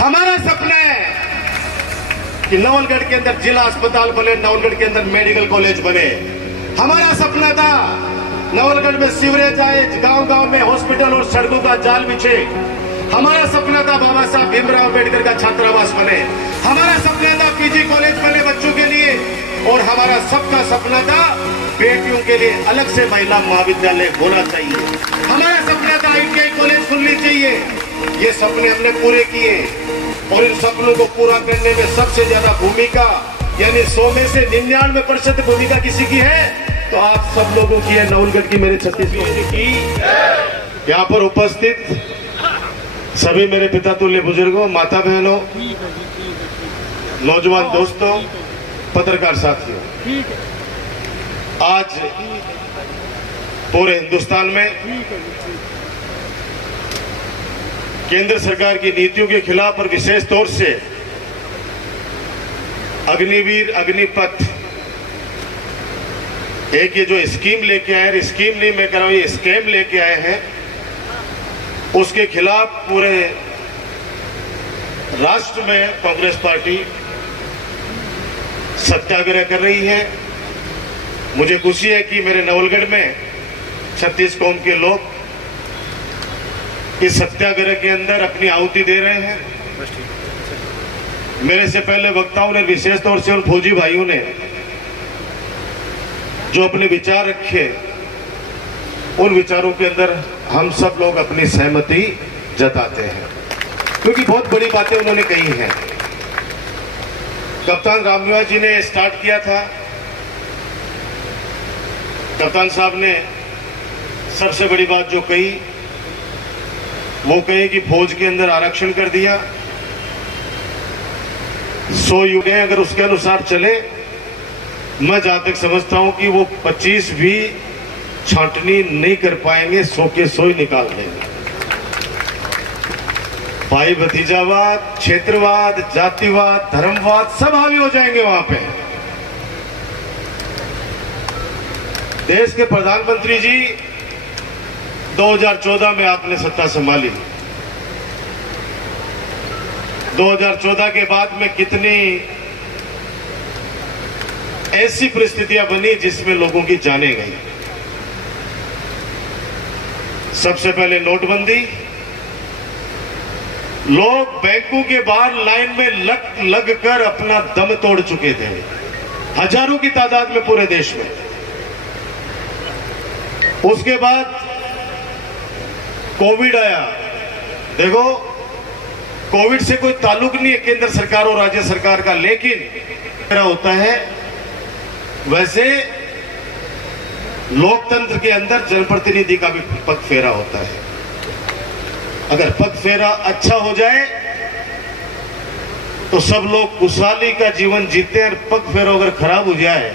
हमारा सपना है कि नवलगढ़ के अंदर जिला अस्पताल बने, नवलगढ़ के अंदर मेडिकल कॉलेज बने। हमारा सपना था नवलगढ़ में सीवरेज आए, गांव गांव में हॉस्पिटल और सड़कों का जाल बिछे। हमारा सपना था बाबा साहब भीमराव अम्बेडकर का छात्रावास बने। हमारा सपना था पीजी कॉलेज बने बच्चों के लिए, और हमारा सबका सपना था बेटियों के लिए अलग से महिला महाविद्यालय होना चाहिए। हमारा सपना था ITI कॉलेज खुलनी चाहिए। ये सपने हमने पूरे किए, और इन सपनों को पूरा करने में सबसे ज्यादा भूमिका, यानी 100 में से 99% भूमिका किसी की है, तो आप सब लोगों की है, नवलगढ़ की, मेरे छत्तीसगढ़ की। यहाँ पर उपस्थित सभी मेरे पिता तुल्य बुजुर्गों, माता बहनों, नौजवान दोस्तों, पत्रकार साथियों, आज पूरे हिंदुस्तान में केंद्र सरकार की नीतियों के खिलाफ और विशेष तौर से अग्निवीर, अग्निपथ, एक ये जो स्कीम लेके आए हैं, स्कीम नहीं मैं कह रहा हूं, ये स्कैम लेके आए हैं, उसके खिलाफ पूरे राष्ट्र में कांग्रेस पार्टी सत्याग्रह कर रही है। मुझे खुशी है कि मेरे नवलगढ़ में 36 कौम के लोग इस सत्याग्रह के अंदर अपनी आहुति दे रहे हैं। मेरे से पहले वक्ताओं ने, विशेष तौर से उन फौजी भाइयों ने जो अपने विचार रखे, उन विचारों के अंदर हम सब लोग अपनी सहमति जताते हैं, क्योंकि बहुत बड़ी बातें उन्होंने कही हैं। कप्तान रामनिवास जी ने स्टार्ट किया था। कप्तान साहब ने सबसे बड़ी बात जो कही, वो कही कि फौज के अंदर आरक्षण कर दिया। 100 युग अगर उसके अनुसार चले, मैं जहां तक समझता हूं कि वो 25 भी छांटनी नहीं कर पाएंगे, 100 के 100 ही निकाल देंगे। भाई भतीजावाद, क्षेत्रवाद, जातिवाद, धर्मवाद सब हावी हो जाएंगे वहां पे। देश के प्रधानमंत्री जी 2014 में आपने सत्ता संभाली। 2014 के बाद में कितनी ऐसी परिस्थितियां बनी जिसमें लोगों की जानें गई। सबसे पहले नोटबंदी, लोग बैंकों के बाहर लाइन में लग कर अपना दम तोड़ चुके थे, हजारों की तादाद में पूरे देश में। उसके बाद कोविड आया। देखो, कोविड से कोई ताल्लुक नहीं है केंद्र सरकार और राज्य सरकार का, लेकिन क्या होता है, वैसे लोकतंत्र के अंदर जनप्रतिनिधि का भी पग फेरा होता है। अगर पग फेरा अच्छा हो जाए तो सब लोग खुशहाली का जीवन जीते हैं, और पग फेरा अगर खराब हो जाए,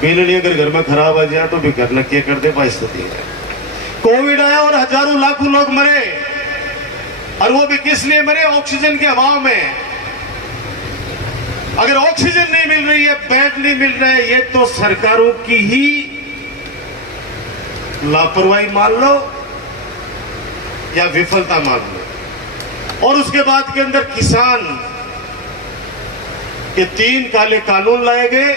बिजली अगर घर में खराब आ जाए तो भी घर न क्या कर दे स्थिति है। कोविड आया और हजारों लाखों लोग मरे, और वो भी किस लिए मरे? ऑक्सीजन के अभाव में। अगर ऑक्सीजन नहीं मिल रही है, बेड नहीं मिल रहे हैं, ये तो सरकारों की ही लापरवाही मान लो या विफलता मान लो। और उसके बाद के अंदर किसान के 3 काले कानून लाए गए।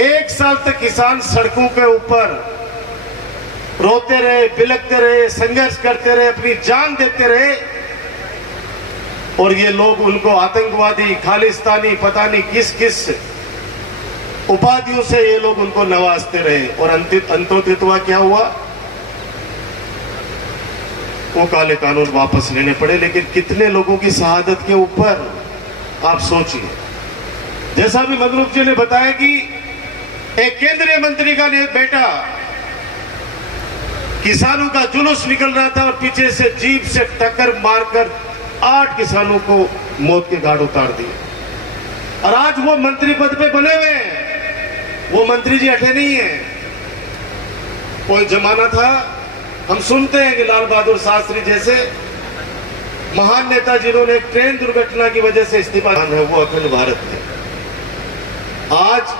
1 साल तक किसान सड़कों के ऊपर रोते रहे, बिलखते रहे, संघर्ष करते रहे, अपनी जान देते रहे, और ये लोग उनको आतंकवादी, खालिस्तानी, पता नहीं किस किस उपाधियों से ये लोग उनको नवाजते रहे। और अंततः क्या हुआ? वो काले कानून वापस लेने पड़े। लेकिन कितने लोगों की शहादत के ऊपर आप सोचिए। जैसा भी मदरूप जी ने बताया कि एक केंद्रीय मंत्री का बेटा, किसानों का जुलूस निकल रहा था, और पीछे से जीप से टक्कर मारकर 8 किसानों को मौत के घाट उतार दिए। और आज वो मंत्री पद पे बने हुए हैं। वो मंत्री जी हटे नहीं है। कोई जमाना था, हम सुनते हैं कि लाल बहादुर शास्त्री जैसे महान नेता जिन्होंने एक ट्रेन दुर्घटना की वजह से इस्तीफा है, वो अखंड भारत में। आज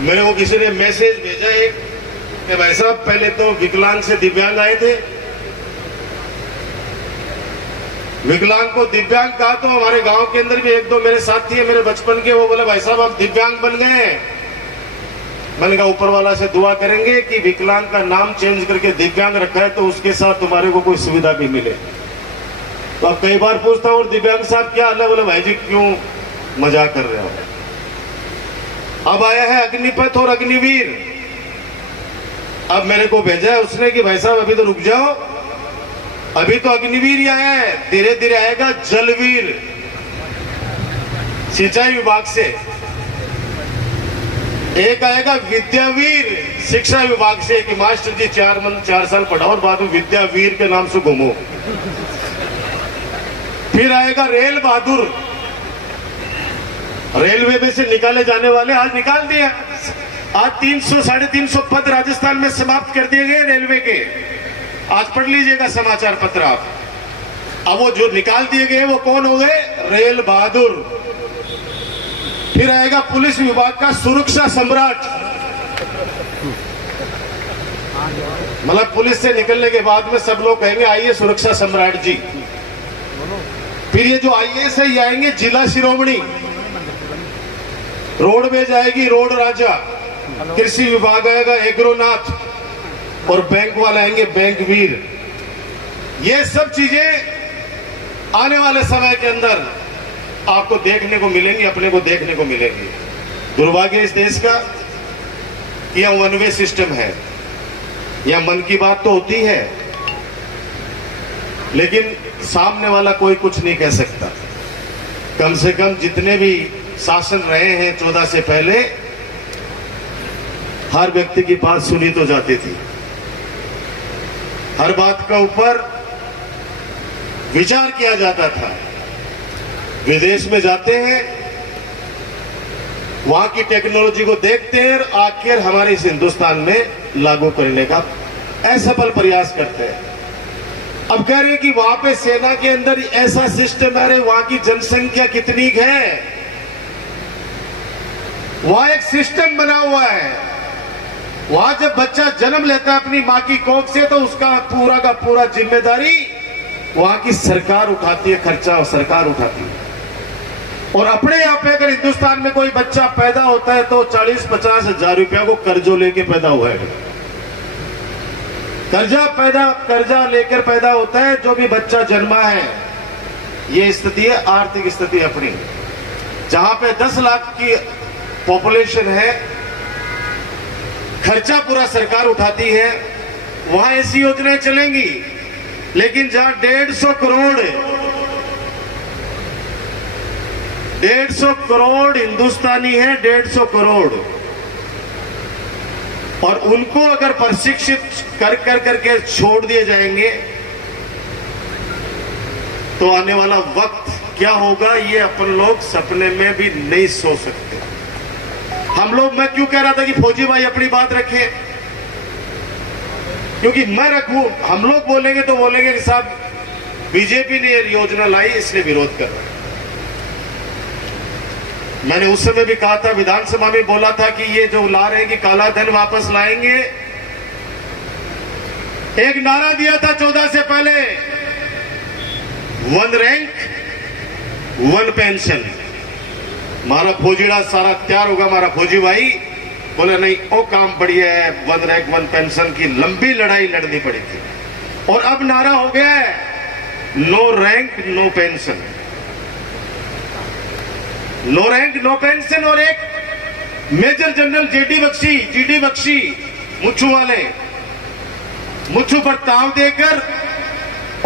मेरे को किसी ने मैसेज भेजा एक कि भाई साहब, पहले तो विकलांग से दिव्यांग आए थे, विकलांग को दिव्यांग कहा तो हमारे गांव के अंदर भी एक दो मेरे साथी है मेरे बचपन के, वो बोले भाई साहब आप दिव्यांग बन गए। मैंने कहा ऊपर वाला से दुआ करेंगे कि विकलांग का नाम चेंज करके दिव्यांग रखा है तो उसके साथ तुम्हारे को कोई सुविधा भी मिले। तो अब कई बार पूछता हूँ दिव्यांग साहब क्या हाल है, बोले भाई जी क्यों मजाक कर रहे हो। अब आया है अग्निपथ और अग्निवीर, अब मेरे को भेजा है उसने कि भाई साहब अभी तो रुक जाओ, अभी तो अग्निवीर ही आया है, धीरे धीरे आएगा जलवीर सिंचाई विभाग से, एक आएगा विद्यावीर शिक्षा विभाग से कि मास्टर जी 4 साल पढ़ाओ और बाद में विद्यावीर के नाम से घूमो। फिर आएगा रेल बहादुर, रेलवे में से निकाले जाने वाले आज निकाल दिया, आज 300 350 पद राजस्थान में समाप्त कर दिए गए रेलवे के। आज पढ़ लीजिएगा समाचार पत्र आप। अब वो जो निकाल दिए गए वो कौन हो गए, रेल बहादुर। फिर आएगा पुलिस विभाग का सुरक्षा सम्राट, मतलब पुलिस से निकलने के बाद में सब लोग कहेंगे आइए सुरक्षा सम्राट जी। फिर ये जो आईएएस है ये आएंगे जिला शिरोमणि, रोडवेज आएगी रोड राजा, कृषि विभाग आएगा एग्रोनाथ और बैंक वाले आएंगे बैंक वीर। ये सब चीजें आने वाले समय के अंदर आपको देखने को मिलेंगी, अपने को देखने को मिलेंगी। दुर्भाग्य इस देश का यह वन वे सिस्टम है, यह मन की बात तो होती है लेकिन सामने वाला कोई कुछ नहीं कह सकता। कम से कम जितने भी शासन रहे हैं 14 से पहले, हर व्यक्ति की बात सुनी तो जाती थी, हर बात का ऊपर विचार किया जाता था। विदेश में जाते हैं, वहां की टेक्नोलॉजी को देखते हैं और आखिर हमारे इस हिंदुस्तान में लागू करने का असफल प्रयास करते हैं। अब कह रहे हैं कि वहां पे सेना के अंदर ऐसा सिस्टम है, वहां की जनसंख्या कितनी है, वहां एक सिस्टम बना हुआ है। वहां जब बच्चा जन्म लेता है अपनी मां की कोख से तो उसका पूरा का पूरा जिम्मेदारी वहां की सरकार उठाती है, खर्चा सरकार उठाती है। और अपने यहाँ पे अगर हिंदुस्तान में कोई बच्चा पैदा होता है तो 40-50 हजार रुपया को कर्जों लेके पैदा हुआ है, कर्जा लेकर पैदा होता है जो भी बच्चा जन्मा है। ये स्थिति है, आर्थिक स्थिति अपनी। जहां पे 10 लाख की पॉपुलेशन है, खर्चा पूरा सरकार उठाती है, वहां ऐसी योजनाएं चलेंगी। लेकिन जहां 150 करोड़ हिंदुस्तानी है, 150 करोड़, और उनको अगर प्रशिक्षित कर करके छोड़ दिए जाएंगे तो आने वाला वक्त क्या होगा ये अपन लोग सपने में भी नहीं सोच सकते। हम लोग, मैं क्यों कह रहा था कि फौजी भाई अपनी बात रखे, क्योंकि मैं रखूं, हम लोग बोलेंगे तो बोलेंगे कि साहब बीजेपी ने ये योजना लाई इसलिए विरोध कर रहा है। मैंने उस समय भी कहा था, विधानसभा में बोला था कि ये जो ला रहे हैं कि काला धन वापस लाएंगे। एक नारा दिया था 14 से पहले, 1 रैंक 1 पेंशन। मारा फौजीड़ा सारा तैयार होगा, मारा फौजी भाई बोले नहीं वो काम बढ़िया है, 1 रैंक 1 पेंशन की लंबी लड़ाई लड़नी पड़ी थी। और अब नारा हो गया है no rank no pension, no rank no pension. और एक मेजर जनरल जीडी बख्शी मुच्छू वाले, मुच्छू पर ताव देकर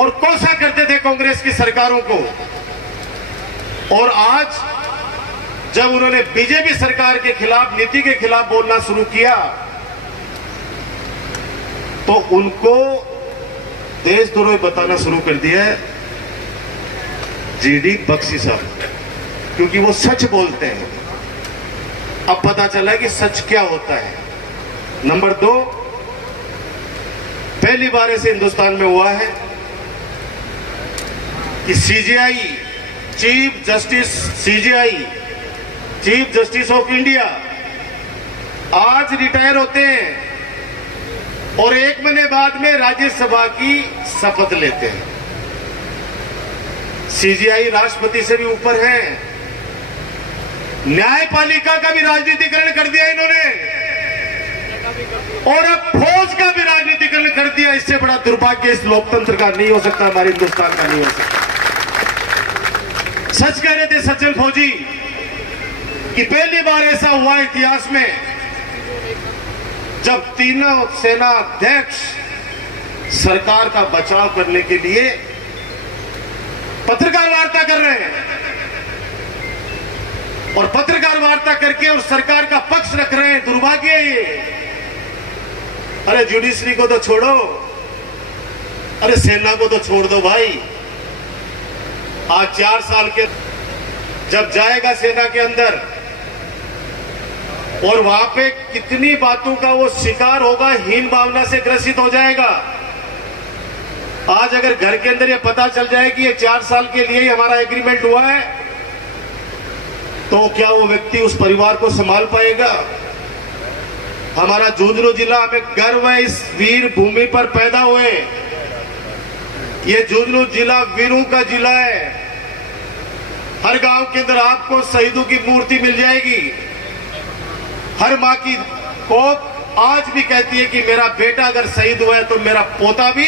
और कोसा करते थे कांग्रेस की सरकारों को। और आज जब उन्होंने बीजेपी सरकार के खिलाफ, नीति के खिलाफ बोलना शुरू किया तो उनको देशद्रोही बताना शुरू कर दिया है जीडी बख्शी साहब, क्योंकि वो सच बोलते हैं। अब पता चला कि सच क्या होता है। नंबर 2, पहली बार ऐसे हिंदुस्तान में हुआ है कि CGI chief justice of India आज रिटायर होते हैं और 1 महीने बाद में राज्यसभा की शपथ लेते हैं। सीजीआई राष्ट्रपति से भी ऊपर है। न्यायपालिका का भी राजनीतिकरण कर दिया इन्होंने, और अब फौज का भी राजनीतिकरण कर दिया। इससे बड़ा दुर्भाग्य इस लोकतंत्र का नहीं हो सकता, हमारे हिंदुस्तान का नहीं हो सकता। सच कह रहे थे सज्जन फौजी कि पहली बार ऐसा हुआ इतिहास में जब तीनों सेना अध्यक्ष सरकार का बचाव करने के लिए पत्रकार वार्ता कर रहे हैं, और पत्रकार वार्ता करके और सरकार का पक्ष रख रहे हैं। दुर्भाग्य है ये। अरे जुडिशरी को तो छोड़ो, अरे सेना को तो छोड़ दो भाई। आज 4 साल के जब जाएगा सेना के अंदर और वहां पे कितनी बातों का वो शिकार होगा, हीन भावना से ग्रसित हो जाएगा। आज अगर घर के अंदर ये पता चल जाए कि ये 4 साल के लिए ही हमारा एग्रीमेंट हुआ है, तो क्या वो व्यक्ति उस परिवार को संभाल पाएगा? हमारा झुंझुनू जिला, हमें गर्व है इस वीर भूमि पर पैदा हुए। ये झुंझुनू जिला वीरों का जिला है। हर गांव के अंदर आपको शहीदों की मूर्ति मिल जाएगी। हर मां की कोख आज भी कहती है कि मेरा बेटा अगर शहीद हुआ है तो मेरा पोता भी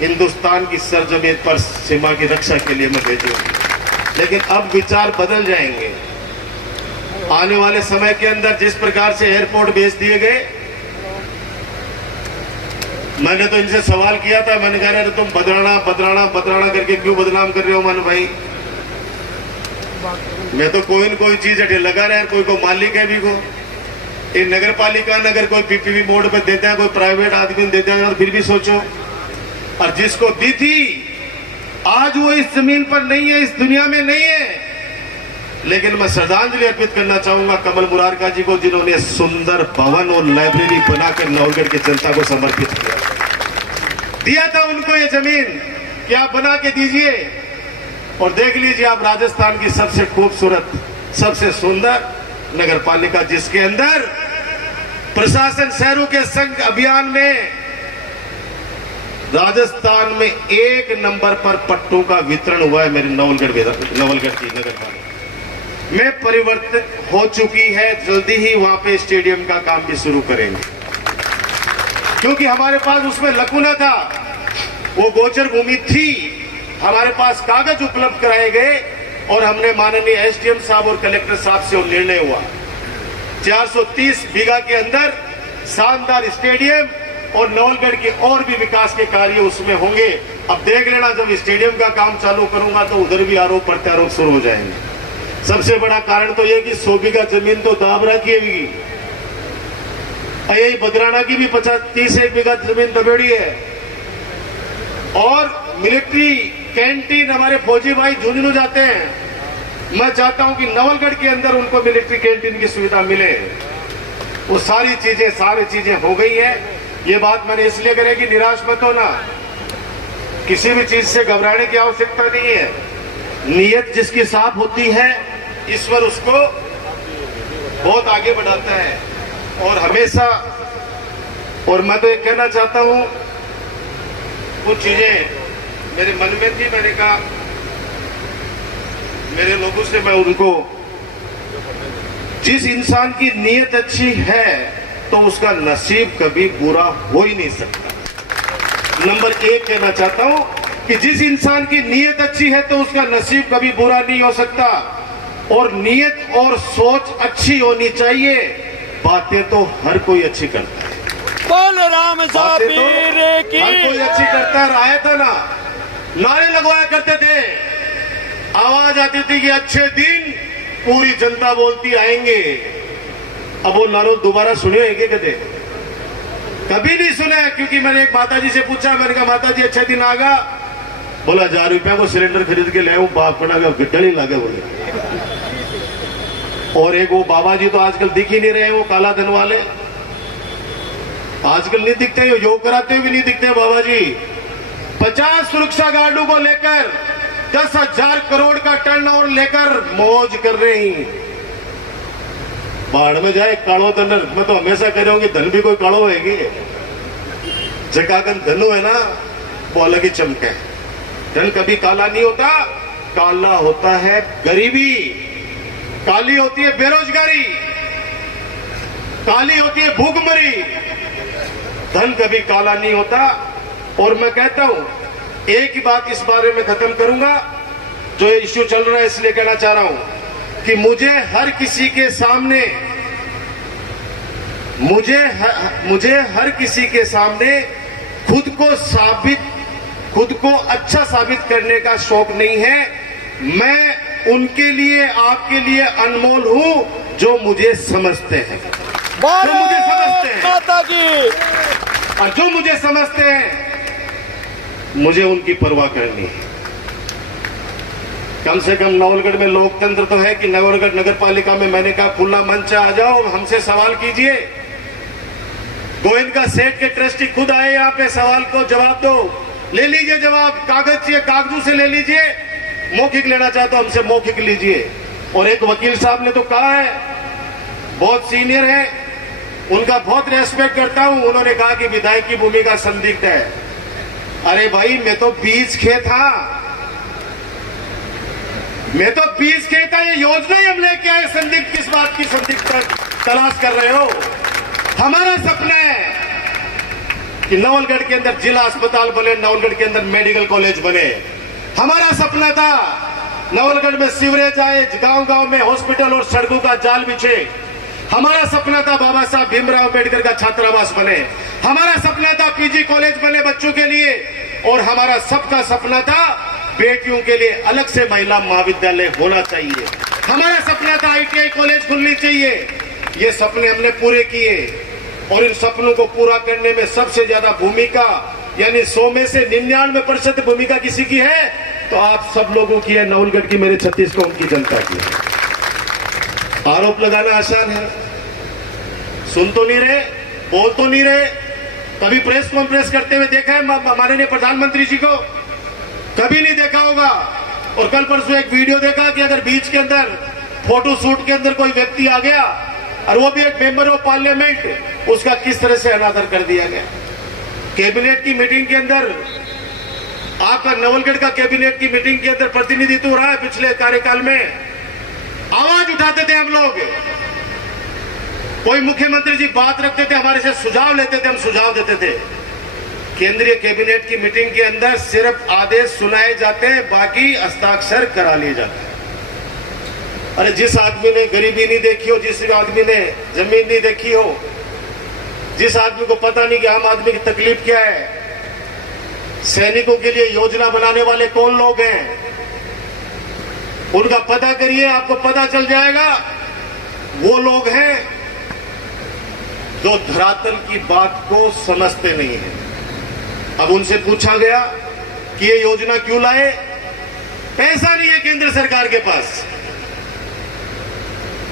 हिंदुस्तान की सरजमीन पर सीमा की रक्षा के लिए मैं भेजूंगा। लेकिन अब विचार बदल जाएंगे। आने वाले समय के अंदर जिस प्रकार से एयरपोर्ट भेज दिए गए, मैंने तो इनसे सवाल किया था, मैंने कहा रहे तुम बदराना बदराना बदराना करके क्यों बदनाम कर रहे हो मन भाई? मैं तो कोई न कोई चीज अटे लगा रहे, कोई को मालिक है भी को। ये नगर पालिका नगर कोई पीपीपी मोड पे देते हैं, कोई प्राइवेट आदमी देते हैं, और फिर भी सोचो। और जिसको दी थी आज वो इस जमीन पर नहीं है, इस दुनिया में नहीं है। लेकिन मैं श्रद्धांजलि अर्पित करना चाहूंगा कमल मुरारका जी को, जिन्होंने सुंदर भवन और लाइब्रेरी बनाकर नवलगढ़ की जनता को समर्पित किया। दिया था उनको ये जमीन कि आप बना के दीजिए, और देख लीजिए आप राजस्थान की सबसे खूबसूरत, सबसे सुंदर नगर पालिका, जिसके अंदर प्रशासन शहरों के संघ अभियान में राजस्थान में 1 नंबर पर पट्टों का वितरण हुआ है। मेरे नवलगढ़ की नगर पालिका में परिवर्तित हो चुकी है। जल्दी ही वहां पे स्टेडियम का काम भी शुरू करेंगे, क्योंकि हमारे पास उसमें लकुना था, वो गोचर भूमि थी। हमारे पास कागज उपलब्ध कराए गए और हमने माननीय एसडीएम साहब और कलेक्टर साहब से निर्णय हुआ 430 बीघा के अंदर शानदार स्टेडियम और नवलगढ़ के और भी विकास के कार्य उसमें होंगे। अब देख लेना, जब स्टेडियम का काम चालू करूंगा तो उधर भी आरोप प्रत्यारोप शुरू हो जाएंगे। सबसे बड़ा कारण तो यह कि 100 बीघा जमीन तो दाबरा की है, यही बदराना की भी 30 बीघा जमीन दबेड़ी है। और मिलिट्री कैंटीन हमारे फौजी भाई झुंझुनू जाते हैं, मैं चाहता हूं कि नवलगढ़ के अंदर उनको मिलिट्री कैंटीन की सुविधा मिले। वो सारी चीजें हो गई है। ये बात मैंने इसलिए करी कि निराश मत होना, किसी भी चीज से घबराने की आवश्यकता नहीं है। नीयत जिसकी साफ होती है, ईश्वर उसको बहुत आगे बढ़ाता है। और हमेशा, और मैं तो ये कहना चाहता हूं, कुछ चीजें मेरे मन में थी, मैंने कहा मेरे लोगों से मैं उनको, जिस इंसान की नीयत अच्छी है तो उसका नसीब कभी बुरा हो ही नहीं सकता। नंबर 1 कहना चाहता हूं कि जिस इंसान की नीयत अच्छी है तो उसका नसीब कभी बुरा नहीं हो सकता। और नीयत और सोच अच्छी होनी चाहिए। बातें तो हर कोई अच्छी करता है, बोल राम साहब तो हर कोई अच्छी करता है। आया था ना, नारे लगवाया करते थे, आवाज आती थी कि अच्छे दिन, पूरी जनता बोलती आएंगे। अब वो नारों दोबारा सुने हैं क्या? कभी नहीं सुना है। क्योंकि मैंने एक माताजी से पूछा, मैंने कहा माता जी अच्छे दिन आगा? बोला 1000 रुपया को सिलेंडर खरीद के ले आऊं, बाप बना गड्ढा नहीं लागे बोले। और एक वो बाबा जी तो आजकल दिख ही नहीं रहे, वो काला धन वाले आजकल नहीं दिखते, योग कराते हुए भी नहीं दिखते बाबा जी। 50 सुरक्षा गार्डों को लेकर 10,000 करोड़ का टर्नओवर लेकर मौज कर रहे हैं। बाढ़ में जाए काड़ो धन, मैं तो हमेशा कह रहा हूं कि धन भी कोई काड़ो है कि जगागन धनो है ना, वो अलग ही चमके। धन कभी काला नहीं होता, काला होता है गरीबी, काली होती है बेरोजगारी, काली होती है भूखमरी। धन कभी काला नहीं होता। और मैं कहता हूं, एक ही बात इस बारे में खत्म करूंगा, जो ये इश्यू चल रहा है इसलिए कहना चाह रहा हूं कि मुझे हर किसी के सामने, मुझे हर किसी के सामने खुद को अच्छा साबित करने का शौक नहीं है। मैं उनके लिए, आपके लिए अनमोल हूं जो मुझे समझते हैं, जो मुझे समझते हैं माता की। और जो मुझे समझते हैं मुझे उनकी परवाह करनी है। कम से कम नवलगढ़ में लोकतंत्र तो है कि नवलगढ़ नगर पालिका में मैंने कहा खुला मंच आ जाओ, हमसे सवाल कीजिए। गोविंद का सेठ के ट्रस्टी खुद आए यहाँ पे, सवाल को जवाब दो, ले लीजिए जवाब। कागज चाहिए कागजों से ले लीजिए, मौखिक लेना चाहते हो हमसे मौखिक लीजिए। और एक वकील साहब ने तो कहा है, बहुत सीनियर है, उनका बहुत रेस्पेक्ट करता हूं, उन्होंने कहा कि विधायक की भूमिका संदिग्ध है। अरे भाई, मैं तो बीज खेत था, मैं तो बीज खेत था, ये योजना ही हम लेके आए। संदिग्ध किस बात की संदिग्धता तलाश कर रहे हो? हमारा सपना है कि नवलगढ़ के अंदर जिला अस्पताल बने, नवलगढ़ के अंदर मेडिकल कॉलेज बने। हमारा सपना था नवलगढ़ में सीवरेज आए, गांव गांव में हॉस्पिटल और सड़कों का जाल बिछे। हमारा सपना था बाबा साहब भीमराव अंबेडकर का छात्रावास बने। हमारा सपना था पीजी कॉलेज बने बच्चों के लिए। और हमारा सबका सपना था बेटियों के लिए अलग से महिला महाविद्यालय होना चाहिए। हमारा सपना था आईटीआई कॉलेज खुलनी चाहिए। ये सपने हमने पूरे किए। और इन सपनों को पूरा करने में सबसे ज्यादा भूमिका, यानी 100 में से 99% भूमिका किसी की है तो आप सब लोगों की है, नवलगढ़ की, मेरे छत्तीसगढ़ की जनता की है। आरोप लगाना आसान है, सुन तो नहीं रहे, बोल तो नहीं रहे। कभी प्रेस कॉन्फ्रेंस करते हुए देखा है माननीय प्रधानमंत्री जी को? कभी नहीं देखा होगा। और कल परसों एक वीडियो देखा कि अगर बीच के अंदर फोटो शूट के अंदर कोई व्यक्ति आ गया और वो भी एक मेंबर ऑफ पार्लियामेंट, उसका किस तरह से अनादर कर दिया गया। कैबिनेट की मीटिंग के अंदर, आपका नवलगढ़ का कैबिनेट की मीटिंग के अंदर प्रतिनिधित्व रहा है पिछले कार्यकाल में, आवाज उठाते थे हम लोग। कोई मुख्यमंत्री जी बात रखते थे, हमारे से सुझाव लेते थे, हम सुझाव देते थे। केंद्रीय कैबिनेट की मीटिंग के अंदर सिर्फ आदेश सुनाए जाते हैं, बाकी हस्ताक्षर करा लिए जाते हैं। अरे जिस आदमी ने गरीबी नहीं देखी हो, जिस आदमी ने जमीन नहीं देखी हो, जिस आदमी को पता नहीं कि आम आदमी की तकलीफ क्या है, सैनिकों के लिए योजना बनाने वाले कौन लोग हैं, उनका पता करिए, आपको पता चल जाएगा। वो लोग हैं जो धरातल की बात को समझते नहीं है। अब उनसे पूछा गया कि ये योजना क्यों लाए? पैसा नहीं है केंद्र सरकार के पास।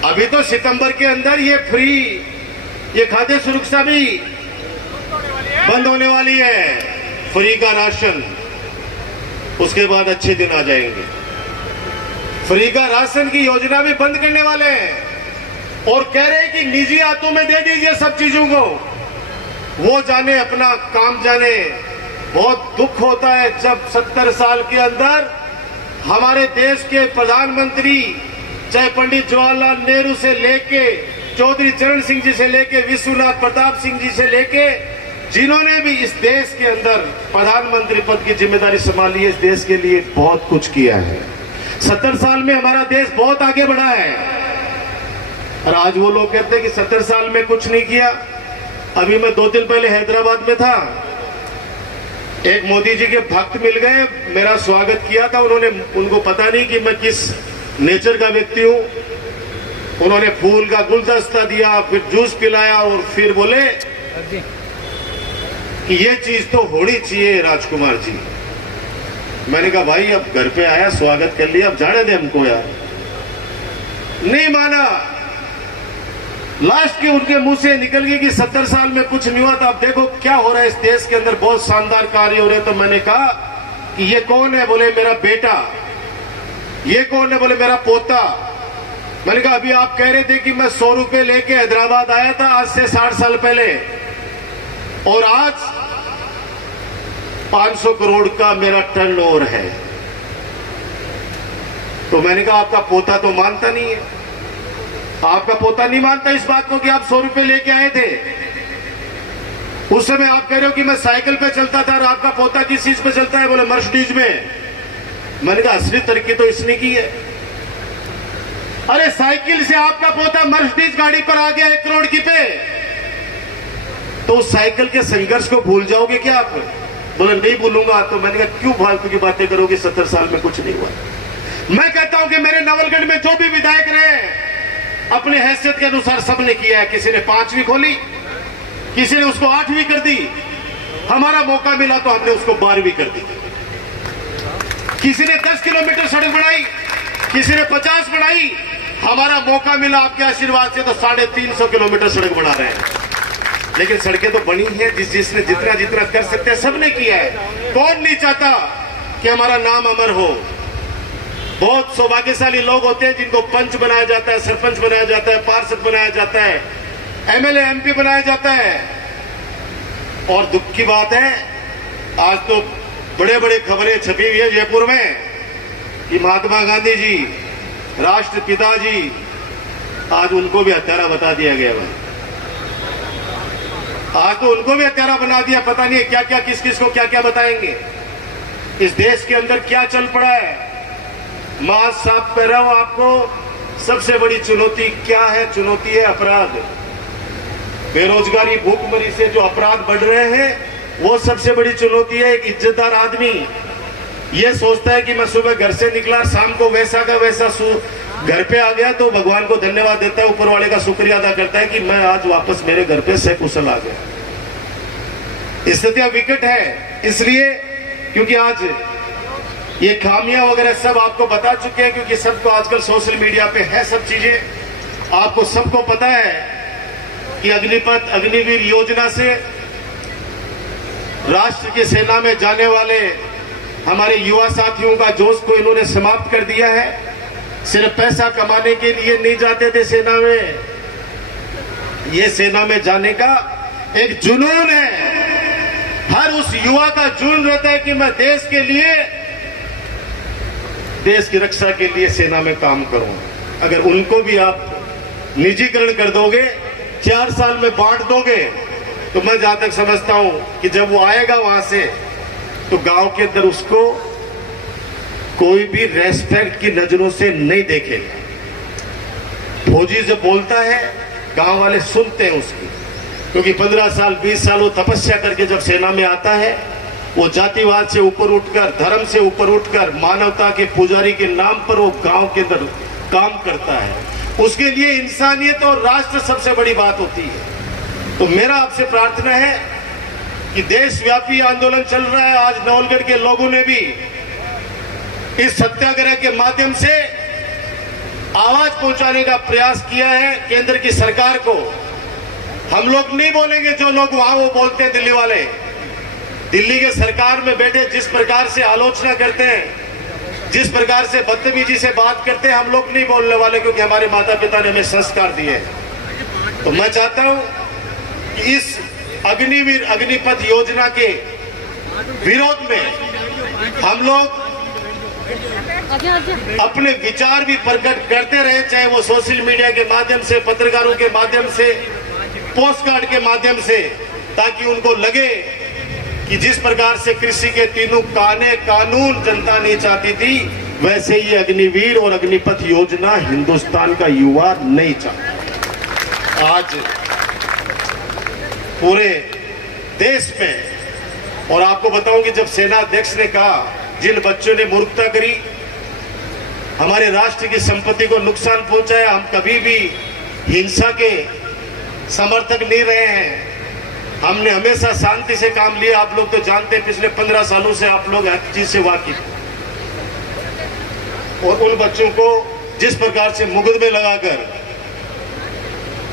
अभी तो सितंबर के अंदर ये फ्री, ये खाद्य सुरक्षा भी बंद होने वाली है, फ्री का राशन। उसके बाद अच्छे दिन आ जाएंगे। फ्री का राशन की योजना भी बंद करने वाले हैं और कह रहे हैं कि निजी हाथों में दे दीजिए सब चीजों को, वो जाने अपना काम जाने। बहुत दुख होता है जब 70 साल के अंदर हमारे देश के प्रधानमंत्री, चाहे पंडित जवाहरलाल नेहरू से लेके चौधरी चरण सिंह जी से लेके विश्वनाथ प्रताप सिंह जी से लेके, जिन्होंने भी इस देश के अंदर प्रधानमंत्री पद की जिम्मेदारी संभाली है, इस देश के लिए बहुत कुछ किया है। 70 साल में हमारा देश बहुत आगे बढ़ा है। और आज वो लोग कहते हैं कि 70 साल में कुछ नहीं किया। अभी मैं 2 दिन पहले हैदराबाद में था, एक मोदी जी के भक्त मिल गए, मेरा स्वागत किया था उन्होंने। उनको पता नहीं कि मैं किस नेचर का व्यक्ति हूं। उन्होंने फूल का गुलदस्ता दिया, फिर जूस पिलाया और फिर बोले कि ये चीज तो होनी चाहिए राजकुमार जी। मैंने कहा भाई अब घर पे आया, स्वागत कर लिया, अब जाने दे हमको यार। नहीं माना। लास्ट के उनके मुंह से निकल गई कि 70 साल में कुछ नहीं हुआ था, अब देखो क्या हो रहा है इस देश के अंदर, बहुत शानदार कार्य हो रहे। तो मैंने कहा कि ये कौन है? बोले मेरा बेटा। ये कौन है? बोले मेरा पोता। मैंने कहा अभी आप कह रहे थे कि मैं 100 रुपए लेके हैदराबाद आया था आज से 60 साल पहले, और आज 500 करोड़ का मेरा टर्नओवर है। तो मैंने कहा आपका पोता तो मानता नहीं है, आपका पोता नहीं मानता इस बात को कि आप 100 रुपए लेके आए थे। उस समय आप कह रहे हो कि मैं साइकिल पे चलता था और आपका पोता किस चीज पे चलता है? बोले मर्सिडीज में। मैंने कहा असली तरक्की तो इसने की है। अरे साइकिल से आपका पोता मर्सिडीज गाड़ी पर आ गया 1 करोड़ की पे, तो उस साइकिल के संघर्ष को भूल जाओगे क्या आप? बोले नहीं भूलूंगा। तो मैंने कहा क्यों फालतू की बातें करोगे, 70 साल में कुछ नहीं हुआ। मैं कहता हूं कि मेरे नवलगढ़ में जो भी विधायक रहे अपने हैसियत के अनुसार सबने किया है। किसी ने 5वीं खोली, किसी ने उसको 8वीं कर दी, हमारा मौका मिला तो हमने उसको 12वीं कर दी। किसी ने 10 किलोमीटर सड़क बनाई, किसी ने 50 बनाई, हमारा मौका मिला आपके आशीर्वाद से तो 350 किलोमीटर सड़क बना रहे हैं। लेकिन सड़कें तो बनी है, जिसने जितना जितना कर सकते हैं सबने किया है। कौन नहीं चाहता कि हमारा नाम अमर हो? बहुत सौभाग्यशाली लोग होते हैं जिनको पंच बनाया जाता है, सरपंच बनाया जाता है, पार्षद बनाया जाता है, एमएलए एमपी बनाया जाता है। और दुख की बात है आज तो बड़े बड़े खबरें छपी हुई है जयपुर में कि महात्मा गांधी जी, राष्ट्रपिता जी, आज उनको भी हत्यारा बता दिया गया है। आज तो उनको भी हत्यारा बना दिया। पता नहीं है क्या क्या, किस किस को क्या क्या बताएंगे। इस देश के अंदर क्या चल पड़ा है? मास्क साफ कर रहा हूं आपको। सबसे बड़ी चुनौती क्या है? चुनौती है अपराध, बेरोजगारी, भूखमरी से जो अपराध बढ़ रहे हैं वो सबसे बड़ी चुनौती है। एक इज्जतदार आदमी ये सोचता है कि मैं सुबह घर से निकला, शाम को वैसा का वैसा घर पे आ गया तो भगवान को धन्यवाद देता है, ऊपर वाले का शुक्रिया अदा करता है कि मैं आज वापस मेरे घर पे सकुशल आ गया। स्थितियां विकट है इसलिए क्योंकि आज ये खामियां वगैरह सब आपको बता चुके हैं, क्योंकि सबको आजकल सोशल मीडिया पे है सब चीजें। आपको सबको पता है कि अग्निपथ अग्निवीर योजना से राष्ट्र की सेना में जाने वाले हमारे युवा साथियों का जोश को इन्होंने समाप्त कर दिया है। सिर्फ पैसा कमाने के लिए नहीं जाते थे सेना में, ये सेना में जाने का एक जुनून है। हर उस युवा का जुनून रहता है कि मैं देश के लिए, देश की रक्षा के लिए सेना में काम करूं। अगर उनको भी आप निजीकरण कर दोगे, 4 साल में बांट दोगे, तो मैं जहां तक समझता हूं कि जब वो आएगा वहां से तो गांव के अंदर उसको कोई भी रेस्पेक्ट की नजरों से नहीं देखेगा। फौजी जो बोलता है गांव वाले सुनते हैं उसकी, क्योंकि 15 साल 20 साल वो तपस्या करके जब सेना में आता है, वो जातिवाद से ऊपर उठकर, धर्म से ऊपर उठकर, मानवता के पुजारी के नाम पर वो गांव के अंदर काम करता है। उसके लिए इंसानियत और राष्ट्र सबसे बड़ी बात होती है। तो मेरा आपसे प्रार्थना है कि देशव्यापी आंदोलन चल रहा है। आज नवलगढ़ के लोगों ने भी इस सत्याग्रह के माध्यम से आवाज पहुंचाने का प्रयास किया है केंद्र की सरकार को। हम लोग नहीं बोलेंगे जो लोग वहां वो बोलते हैं, दिल्ली वाले, दिल्ली के सरकार में बैठे जिस प्रकार से आलोचना करते हैं, जिस प्रकार से बदतमीजी से बात करते हैं, हम लोग नहीं बोलने वाले, क्योंकि हमारे माता पिता ने हमें संस्कार दिए। तो मैं चाहता हूं कि इस अग्निवीर अग्निपथ योजना के विरोध में हम लोग अपने विचार भी प्रकट करते रहे, चाहे वो सोशल मीडिया के माध्यम से, पत्रकारों के माध्यम से, पोस्ट कार्ड के माध्यम से, ताकि उनको लगे कि जिस प्रकार से कृषि के तीनों कानून जनता नहीं चाहती थी, वैसे ही अग्निवीर और अग्निपथ योजना हिंदुस्तान का युवा नहीं चाहता। आज पूरे देश में, और आपको बताऊं कि जब सेना अध्यक्ष ने कहा जिन बच्चों ने मूर्खता करी, हमारे राष्ट्र की संपत्ति को नुकसान पहुंचाया, हम कभी भी हिंसा के समर्थक नहीं रहे हैं। हमने हमेशा शांति से काम लिया। आप लोग तो जानते हैं, पिछले 15 सालों से आप लोग हर चीज से वाकिफ। और उन बच्चों को जिस प्रकार से मुकदमे लगाकर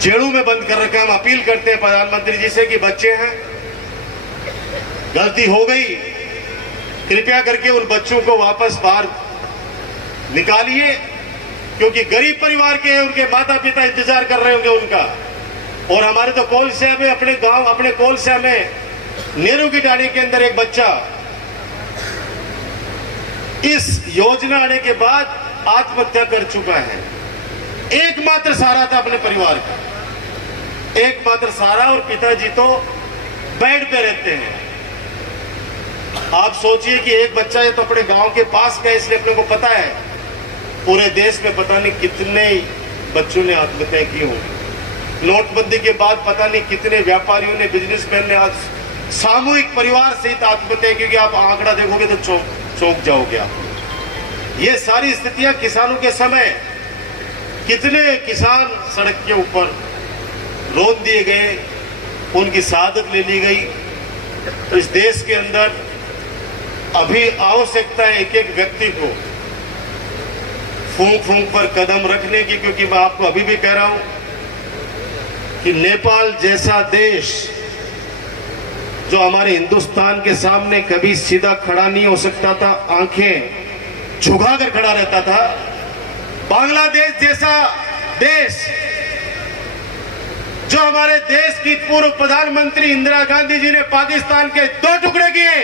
जेलों में बंद कर रखा है, हम अपील करते हैं प्रधानमंत्री जी से कि बच्चे हैं, गलती हो गई, कृपया करके उन बच्चों को वापस बाहर निकालिए, क्योंकि गरीब परिवार के उनके माता पिता इंतजार कर रहे होंगे उनका। और हमारे तो कोलसिया में, अपने गांव, अपने कोलसिया में नेहरू की डाली के अंदर एक बच्चा इस योजना आने के बाद आत्महत्या कर चुका है। एकमात्र सहारा था अपने परिवार का, एकमात्र सहारा, और पिताजी तो बेड पे रहते हैं। आप सोचिए कि एक बच्चा है तो अपने गांव के पास का, इसलिए अपने को पता है पूरे देश में पता नहीं कितने बच्चों ने आत्महत्या की होंगी। नोटबंदी के बाद पता नहीं कितने व्यापारियों ने, बिजनेसमैन ने आज सामूहिक परिवार सहित आत्महत्या की। आप आंकड़ा देखोगे तो चौंक जाओगे आप। ये सारी स्थितियां किसानों के समय, कितने किसान सड़क के ऊपर रोक दिए गए, उनकी शहादत ले ली गई। तो इस देश के अंदर अभी आवश्यकता है एक एक व्यक्ति को फूंक फूंक पर कदम रखने की, क्योंकि मैं आपको अभी भी कह रहा हूं कि नेपाल जैसा देश जो हमारे हिंदुस्तान के सामने कभी सीधा खड़ा नहीं हो सकता था, आंखें झुकाकर खड़ा रहता था, बांग्लादेश जैसा देश जो हमारे देश की पूर्व प्रधानमंत्री इंदिरा गांधी जी ने पाकिस्तान के 2 टुकड़े किए,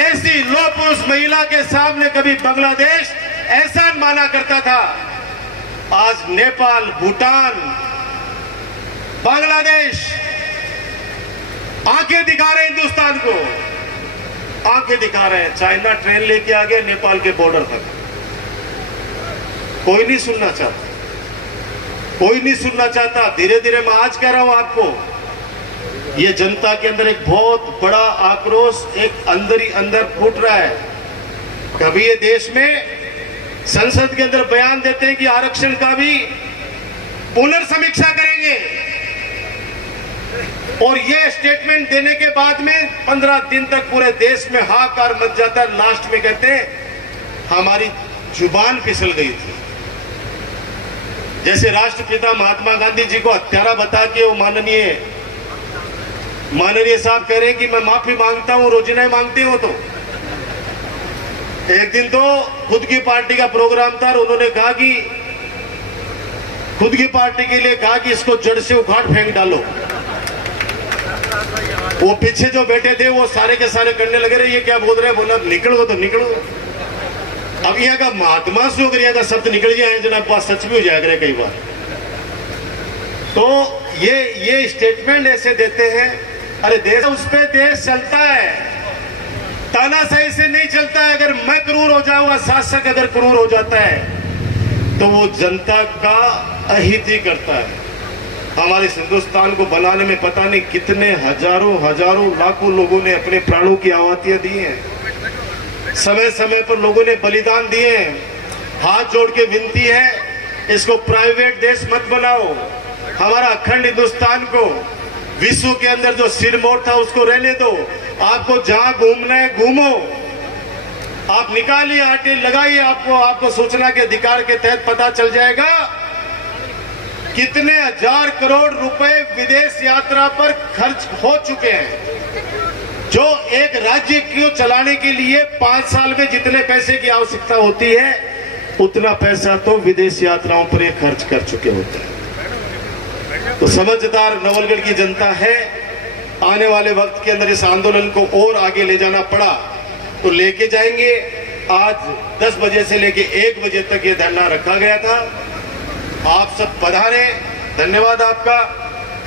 ऐसी लोपुरुष महिला के सामने कभी बांग्लादेश एहसान माना करता था। आज नेपाल, भूटान, बांग्लादेश आंखें दिखा रहे हैं हिंदुस्तान को, आंखें दिखा रहे हैं। चाइना ट्रेन लेके आ गया नेपाल के बॉर्डर तक। कोई नहीं सुनना चाहता, कोई नहीं सुनना चाहता। धीरे धीरे मैं आज कह रहा हूं आपको, ये जनता के अंदर एक बहुत बड़ा आक्रोश एक अंदर ही अंदर फूट रहा है। कभी ये देश में संसद के अंदर बयान देते हैं कि आरक्षण का भी पुनर्समीक्षा करेंगे, और ये स्टेटमेंट देने के बाद में 15 दिन तक पूरे देश में हाहाकार मच जाता है। लास्ट में कहते हैं हमारी जुबान फिसल गई थी। जैसे राष्ट्रपिता महात्मा गांधी जी को हत्यारा बता के वो माननीय साहब कह रहे हैं कि मैं माफी मांगता हूं, रोजिना मांगते हो। तो एक दिन तो खुद की पार्टी का प्रोग्राम था और उन्होंने कहा कि खुद की पार्टी के लिए कहा कि इसको जड़ से उखाड़ फेंक डालो। वो पीछे जो बैठे थे वो सारे के सारे करने लगे रहे, ये क्या बोल रहे हैं। बोला निकलो तो निकलो। अब यहाँ का महात्मा से अगर यहाँ का शब्द निकल जाए जनाब, बात सच भी हो जाएगा कई बार। तो ये स्टेटमेंट ऐसे देते हैं, अरे देश उस पे देश चलता है, तानाशाही से नहीं चलता है। अगर मैं क्रूर हो जाऊंगा, शासक अगर क्रूर हो जाता है तो वो जनता का अहित ही करता है। हमारे हिंदुस्तान को बनाने में पता नहीं कितने हजारों लाखों लोगों ने अपने प्राणों की आहुतियां दी हैं, समय समय पर लोगों ने बलिदान दिए हैं। हाथ जोड़ के विनती है, इसको प्राइवेट देश मत बनाओ। हमारा अखंड हिंदुस्तान को विश्व के अंदर जो सिरमौर था उसको रहने दो। आपको जहां घूमना है घूमो, आप निकालिए आटे लगाइए। आपको सूचना के अधिकार के तहत पता चल जाएगा कितने 1000 करोड़ रुपए विदेश यात्रा पर खर्च हो चुके हैं। जो एक राज्य को चलाने के लिए 5 साल में जितने पैसे की आवश्यकता होती है, उतना पैसा तो विदेश यात्राओं पर ये खर्च कर चुके होते हैं। तो समझदार नवलगढ़ की जनता है। आने वाले वक्त के अंदर इस आंदोलन को और आगे ले जाना पड़ा तो लेके जाएंगे। आज 10 बजे से लेके 1 बजे तक ये धरना रखा गया था। आप सब पधारे, धन्यवाद आपका।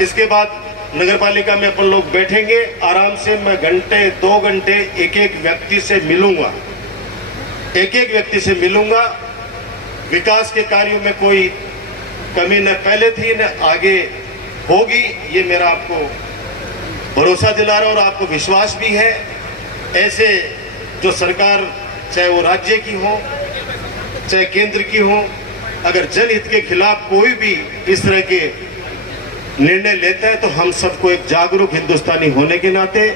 इसके बाद नगर पालिका में अपन लोग बैठेंगे आराम से। मैं घंटे 2 घंटे एक एक व्यक्ति से मिलूंगा, विकास के कार्यों में कोई कमी न पहले थी न आगे होगी, ये मेरा आपको भरोसा दिला रहा और आपको विश्वास भी है। ऐसे जो सरकार, चाहे वो राज्य की हो चाहे केंद्र की हो, अगर जनहित के खिलाफ कोई भी इस तरह के निर्णय लेता है तो हम सबको एक जागरूक हिंदुस्तानी होने के नाते,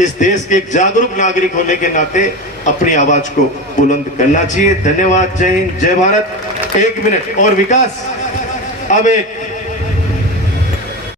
इस देश के एक जागरूक नागरिक होने के नाते अपनी आवाज को बुलंद करना चाहिए। धन्यवाद। जय हिंद, जय भारत। 1 मिनट और विकास, अब एक